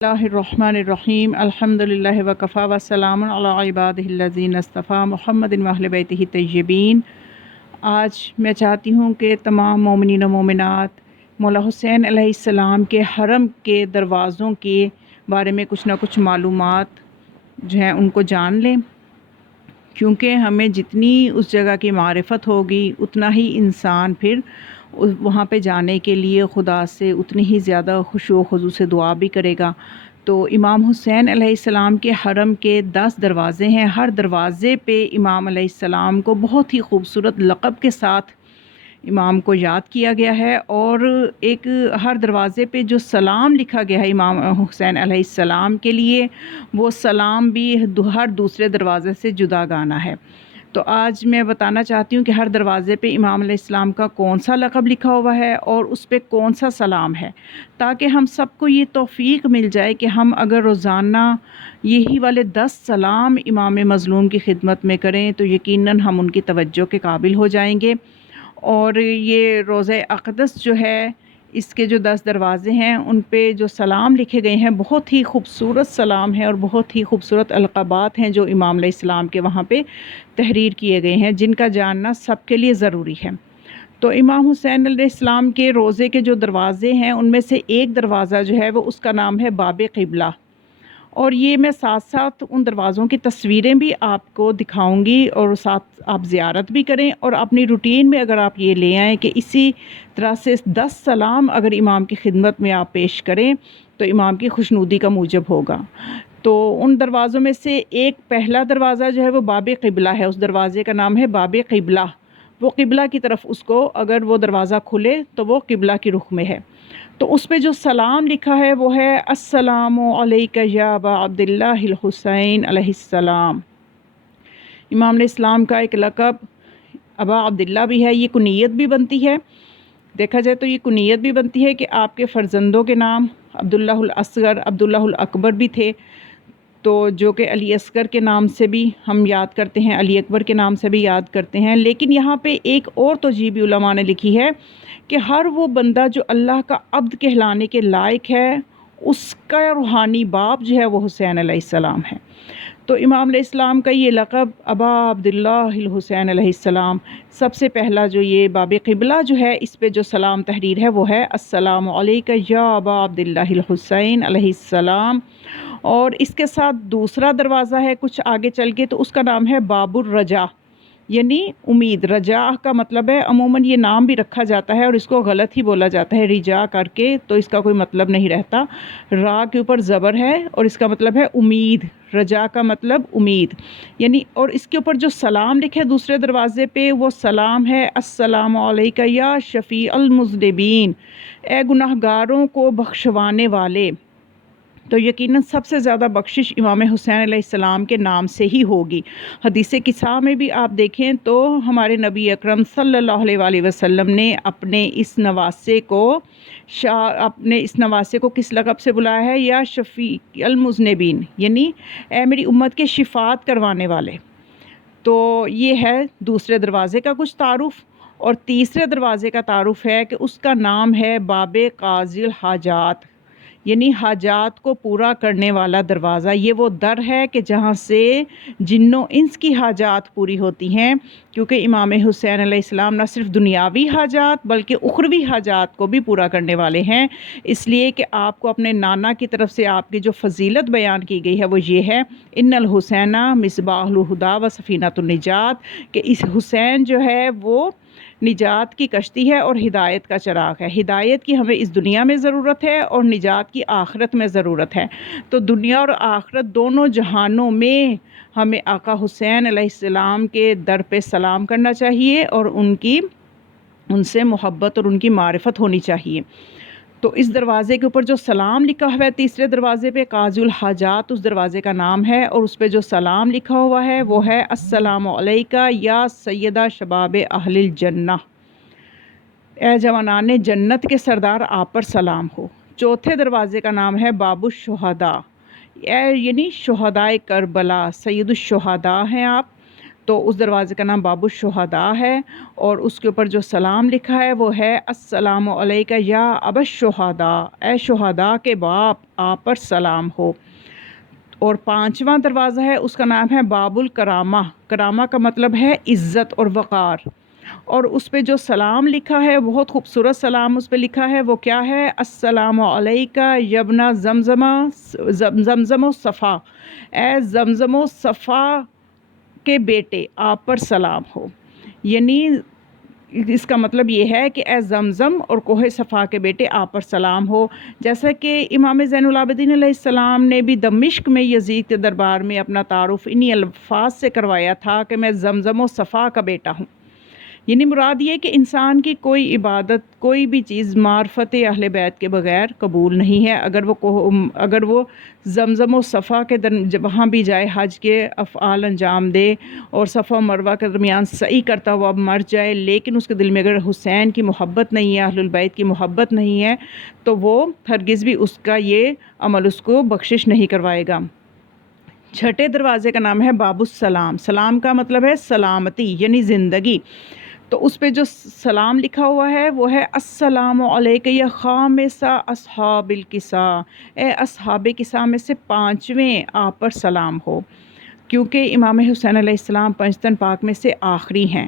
اللہ الرحمن الرحیم الحمدللہ وکفا وسلام علی عبادہ الذین اصطفیٰ محمد و اہل بیتہ الطیبین۔ آج میں چاہتی ہوں کہ تمام مومنین و مومنات مولا حسین علیہ السلام کے حرم کے دروازوں کے بارے میں کچھ نہ کچھ معلومات جو ہیں ان کو جان لیں، کیونکہ ہمیں جتنی اس جگہ کی معرفت ہوگی اتنا ہی انسان پھر وہاں پہ جانے کے لیے خدا سے اتنی ہی زیادہ خشوع و خضوع سے دعا بھی کرے گا۔ تو امام حسین علیہ السلام کے حرم کے 10 دروازے ہیں۔ ہر دروازے پہ امام علیہ السلام کو بہت ہی خوبصورت لقب کے ساتھ امام کو یاد کیا گیا ہے، اور ایک ہر دروازے پہ جو سلام لکھا گیا ہے امام حسین علیہ السلام کے لیے، وہ سلام بھی ہر دوسرے دروازے سے جدا گانا ہے۔ تو آج میں بتانا چاہتی ہوں کہ ہر دروازے پہ امام علیہ السلام کا کون سا لقب لکھا ہوا ہے اور اس پہ کون سا سلام ہے، تاکہ ہم سب کو یہ توفیق مل جائے کہ ہم اگر روزانہ یہی والے 10 سلام امام مظلوم کی خدمت میں کریں تو یقیناً ہم ان کی توجہ کے قابل ہو جائیں گے۔ اور یہ روضہ اقدس جو ہے، اس کے جو 10 دروازے ہیں ان پہ جو سلام لکھے گئے ہیں بہت ہی خوبصورت سلام ہیں، اور بہت ہی خوبصورت القابات ہیں جو امام علیہ السلام کے وہاں پہ تحریر کیے گئے ہیں، جن کا جاننا سب کے لیے ضروری ہے۔ تو امام حسین علیہ السلام کے روضے کے جو دروازے ہیں ان میں سے ایک دروازہ جو ہے وہ اس کا نام ہے باب قبلہ، اور یہ میں ساتھ ساتھ ان دروازوں کی تصویریں بھی آپ کو دکھاؤں گی، اور ساتھ آپ زیارت بھی کریں، اور اپنی روٹین میں اگر آپ یہ لے آئیں کہ اسی طرح سے 10 سلام اگر امام کی خدمت میں آپ پیش کریں تو امام کی خوشنودی کا موجب ہوگا۔ تو ان دروازوں میں سے ایک پہلا دروازہ جو ہے وہ باب قبلہ ہے، اس دروازے کا نام ہے باب قبلہ۔ وہ قبلہ کی طرف اس کو اگر وہ دروازہ کھلے تو وہ قبلہ کی رخ میں ہے۔ تو اس پہ جو سلام لکھا ہے وہ ہے السلام علیک یا ابا عبداللہ الحسین علیہ السلام۔ امام علیہ السلام کا ایک لقب ابا عبداللہ بھی ہے، یہ کنیت بھی بنتی ہے، دیکھا جائے تو یہ کنیت بھی بنتی ہے کہ آپ کے فرزندوں کے نام عبداللہ الاصغر، عبداللہ الاکبر بھی تھے، تو جو کہ علی اصغر کے نام سے بھی ہم یاد کرتے ہیں، علی اکبر کے نام سے بھی یاد کرتے ہیں۔ لیکن یہاں پہ ایک اور توجیہ بھی علماء نے لکھی ہے کہ ہر وہ بندہ جو اللہ کا عبد کہلانے کے لائق ہے اس کا روحانی باپ جو ہے وہ حسین علیہ السلام ہے۔ تو امام علیہ السلام کا یہ لقب ابا عبداللہ الحسین علیہ السلام، سب سے پہلا جو یہ باب قبلہ جو ہے اس پہ جو سلام تحریر ہے وہ ہے السلام علیک یا ابا عبداللہ الحسین علیہ السلام۔ اور اس کے ساتھ دوسرا دروازہ ہے کچھ آگے چل کے، تو اس کا نام ہے باب الرجا، یعنی امید۔ رجا کا مطلب ہے، عموماً یہ نام بھی رکھا جاتا ہے اور اس کو غلط ہی بولا جاتا ہے رجا کر کے، تو اس کا کوئی مطلب نہیں رہتا۔ را کے اوپر زبر ہے اور اس کا مطلب ہے امید، رجا کا مطلب امید یعنی۔ اور اس کے اوپر جو سلام لکھے دوسرے دروازے پہ وہ سلام ہے السلام علیک یا شفیع المذنبین، اے گناہ گاروں کو بخشوانے والے۔ تو یقیناً سب سے زیادہ بخشش امام حسین علیہ السلام کے نام سے ہی ہوگی۔ حدیث قصہ میں بھی آپ دیکھیں تو ہمارے نبی اکرم صلی اللہ علیہ وآلہ وسلم نے اپنے اس نواسے کو کس لقب سے بلایا ہے؟ یا شفیع المذنبین، یعنی اے میری امت کے شفاعت کروانے والے۔ تو یہ ہے دوسرے دروازے کا کچھ تعارف۔ اور تیسرے دروازے کا تعارف ہے کہ اس کا نام ہے باب قاضی الحاجات، یعنی حاجات کو پورا کرنے والا دروازہ۔ یہ وہ در ہے کہ جہاں سے جن و انس کی حاجات پوری ہوتی ہیں، کیونکہ امام حسین علیہ السلام نہ صرف دنیاوی حاجات بلکہ اخروی حاجات کو بھی پورا کرنے والے ہیں۔ اس لیے کہ آپ کو اپنے نانا کی طرف سے آپ کی جو فضیلت بیان کی گئی ہے وہ یہ ہے ان الحسین مصباح الہدیٰ و سفینۃ النجات، کہ اس حسین جو ہے وہ نجات کی کشتی ہے اور ہدایت کا چراغ ہے۔ ہدایت کی ہمیں اس دنیا میں ضرورت ہے اور نجات کی آخرت میں ضرورت ہے۔ تو دنیا اور آخرت دونوں جہانوں میں ہمیں آقا حسین علیہ السلام کے در پہ سلام کرنا چاہیے اور ان سے محبت اور ان کی معرفت ہونی چاہیے۔ تو اس دروازے کے اوپر جو سلام لکھا ہوا ہے تیسرے دروازے پہ قاضی الحاجات اس دروازے کا نام ہے، اور اس پہ جو سلام لکھا ہوا ہے وہ ہے السلام علیک یا سیدہ شباب اہل الجنہ، اے جوانان جنت کے سردار آپ پر سلام ہو۔ چوتھے دروازے کا نام ہے باب الشہداء، یعنی شہدائے کربلا، سید الشہداء ہیں آپ۔ تو اس دروازے کا نام باب الشہداء ہے، اور اس کے اوپر جو سلام لکھا ہے وہ ہے السلام علیکہ یا ابا الشہداء، اے شہداء کے باپ آپ پر سلام ہو۔ اور 5واں دروازہ ہے، اس کا نام ہے باب الکرامہ۔ کرامہ کا مطلب ہے عزت اور وقار، اور اس پہ جو سلام لکھا ہے بہت خوبصورت سلام اس پہ لکھا ہے، وہ کیا ہے؟ السلام علیکہ یبن زمزم و صفا، اے زمزم و صفا کے بیٹے آپ پر سلام ہو۔ یعنی اس کا مطلب یہ ہے کہ اے زمزم اور کوہ صفا کے بیٹے آپ پر سلام ہو۔ جیسا کہ امام زین العابدین علیہ السلام نے بھی دمشق میں یزید کے دربار میں اپنا تعارف انہی الفاظ سے کروایا تھا کہ میں زمزم و صفا کا بیٹا ہوں۔ یعنی مراد یہ کہ انسان کی کوئی عبادت، کوئی بھی چیز معرفت اہل بیت کے بغیر قبول نہیں ہے۔ اگر وہ زمزم و صفا کے وہاں بھی جائے، حج کے افعال انجام دے اور صفا و مروہ کے درمیان سعی کرتا ہوا مر جائے، لیکن اس کے دل میں اگر حسین کی محبت نہیں ہے، اہل البیت کی محبت نہیں ہے، تو وہ ہرگز بھی اس کا یہ عمل اس کو بخشش نہیں کروائے گا۔ 6 دروازے کا نام ہے باب السلام۔ سلام کا مطلب ہے سلامتی یعنی زندگی، تو اس پہ جو سلام لکھا ہوا ہے وہ ہے السلام علیکہ یا خامسہ اصحاب الکساء، اے اصحاب کساء میں سے 5ویں آپ پر سلام ہو، کیونکہ امام حسین علیہ السلام پنجتن پاک میں سے آخری ہیں۔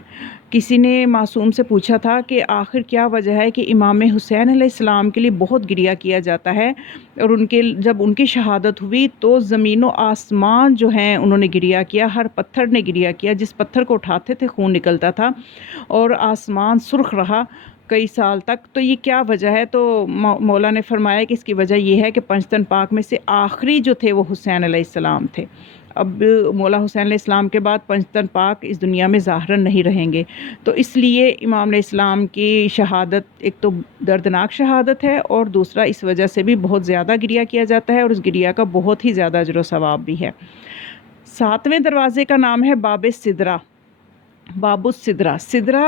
کسی نے معصوم سے پوچھا تھا کہ آخر کیا وجہ ہے کہ امام حسین علیہ السلام کے لیے بہت گریہ کیا جاتا ہے، اور جب ان کی شہادت ہوئی تو زمین و آسمان جو ہیں انہوں نے گریہ کیا، ہر پتھر نے گریہ کیا، جس پتھر کو اٹھاتے تھے خون نکلتا تھا، اور آسمان سرخ رہا کئی سال تک۔ تو یہ کیا وجہ ہے؟ تو مولا نے فرمایا کہ اس کی وجہ یہ ہے کہ پنجتن پاک میں سے آخری جو تھے وہ حسین علیہ السلام تھے۔ اب مولا حسین علیہ السلام کے بعد پنجتن پاک اس دنیا میں ظاہراً نہیں رہیں گے، تو اس لیے امام علیہ السلام کی شہادت ایک تو دردناک شہادت ہے، اور دوسرا اس وجہ سے بھی بہت زیادہ گریہ کیا جاتا ہے، اور اس گریہ کا بہت ہی زیادہ اجر و ثواب بھی ہے۔ 7ویں دروازے کا نام ہے باب سدرہ۔ باب السدرہ، سدرہ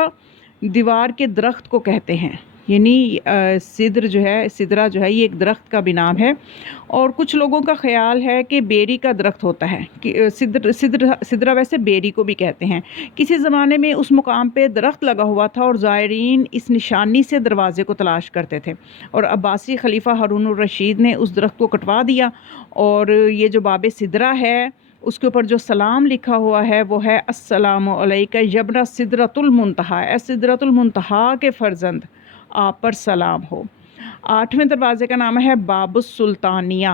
دیوار کے درخت کو کہتے ہیں، یعنی سدرہ جو ہے یہ ایک درخت کا بھی نام ہے، اور کچھ لوگوں کا خیال ہے کہ بیری کا درخت ہوتا ہے، کہ سدرہ ویسے بیری کو بھی کہتے ہیں۔ کسی زمانے میں اس مقام پہ درخت لگا ہوا تھا اور زائرین اس نشانی سے دروازے کو تلاش کرتے تھے، اور عباسی خلیفہ ہارون الرشید نے اس درخت کو کٹوا دیا، اور یہ جو باب سدرہ ہے اس کے اوپر جو سلام لکھا ہوا ہے وہ ہے السلام علیکہ یبن سدرۃ المنتہا، اے سدرۃ المنتہا کے فرزند آپ پر سلام ہو۔ 8ویں دروازے کا نام ہے باب السلطانیہ،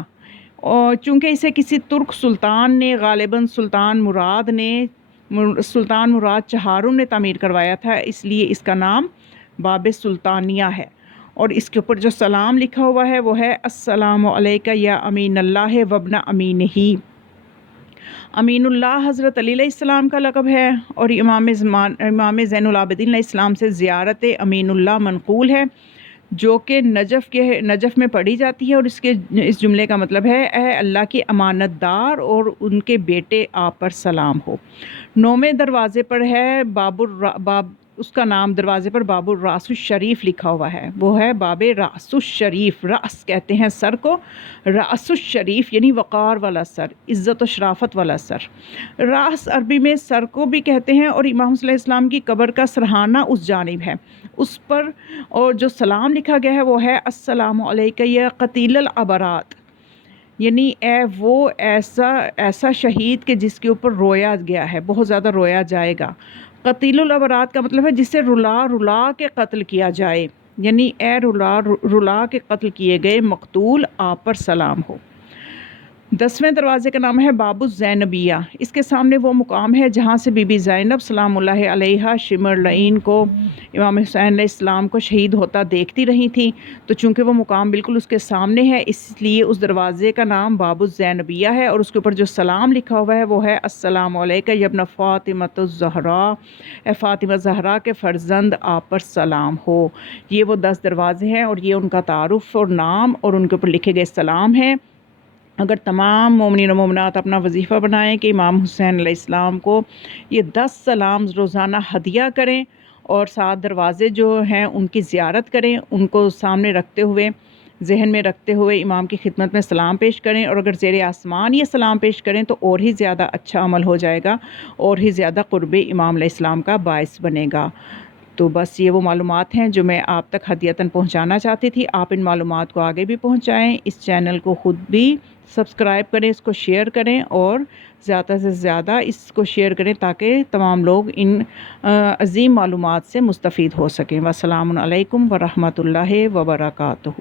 اور چونکہ اسے کسی ترک سلطان نے غالباً سلطان مراد چہارم نے تعمیر کروایا تھا، اس لیے اس کا نام باب سلطانیہ ہے، اور اس کے اوپر جو سلام لکھا ہوا ہے وہ ہے السلام علیکہ یا امین اللہ وابن امینہ۔ امین اللہ حضرت علی علیہ السلام کا لقب ہے، اور امام زین العابدین علیہ السلام سے زیارت امین اللہ منقول ہے، جو کہ نجف میں پڑھی جاتی ہے، اور اس جملے کا مطلب ہے اے اللہ کی امانت دار اور ان کے بیٹے آپ پر سلام ہو۔ 9ویں دروازے پر ہے اس کا نام دروازے پر باب الراس الشریف لکھا ہوا ہے، وہ ہے باب راس الشریف۔ راس کہتے ہیں سر کو، راس الشریف یعنی وقار والا سر، عزت و شرافت والا سر۔ راس عربی میں سر کو بھی کہتے ہیں، اور امام صلی اللہ علیہ وسلم کی قبر کا سرہانہ اس جانب ہے، اس پر اور جو سلام لکھا گیا ہے وہ ہے السلام علیکہ یا قتیل العبرات، یعنی اے وہ ایسا شہید کہ جس کے اوپر رویا گیا ہے، بہت زیادہ رویا جائے گا۔ قتیل العبرات کا مطلب ہے جسے رلا کے قتل کیا جائے، یعنی اے رلا کے قتل کیے گئے مقتول آپ پر سلام ہو۔ 10ویں دروازے کا نام ہے باب الزینبیہ، اس کے سامنے وہ مقام ہے جہاں سے بی بی زینب سلام اللہ علیہا شمر لعین کو امام حسین علیہ السلام کو شہید ہوتا دیکھتی رہی تھیں، تو چونکہ وہ مقام بالکل اس کے سامنے ہے اس لیے اس دروازے کا نام باب الزینبیہ ہے، اور اس کے اوپر جو سلام لکھا ہوا ہے وہ ہے السلام علیکہ یبن فاطمۃ الزہراء، اے فاطمہ زہرا کے فرزند آپ پر سلام ہو۔ یہ وہ 10 دروازے ہیں، اور یہ ان کا تعارف اور نام اور ان کے اوپر لکھے گئے سلام ہیں۔ اگر تمام مومنین و مومنات اپنا وظیفہ بنائیں کہ امام حسین علیہ السلام کو یہ 10 سلام روزانہ ہدیہ کریں، اور 7 دروازے جو ہیں ان کی زیارت کریں، ان کو سامنے رکھتے ہوئے ذہن میں رکھتے ہوئے امام کی خدمت میں سلام پیش کریں، اور اگر زیر آسمان یہ سلام پیش کریں تو اور ہی زیادہ اچھا عمل ہو جائے گا، اور ہی زیادہ قرب امام علیہ السلام کا باعث بنے گا۔ تو بس یہ وہ معلومات ہیں جو میں آپ تک ہدیتاً پہنچانا چاہتی تھی۔ آپ ان معلومات کو آگے بھی پہنچائیں، اس چینل کو خود بھی سبسکرائب کریں، اس کو شیئر کریں، اور زیادہ سے زیادہ اس کو شیئر کریں تاکہ تمام لوگ ان عظیم معلومات سے مستفید ہو سکیں۔ والسلام علیکم ورحمۃ اللہ وبرکاتہ۔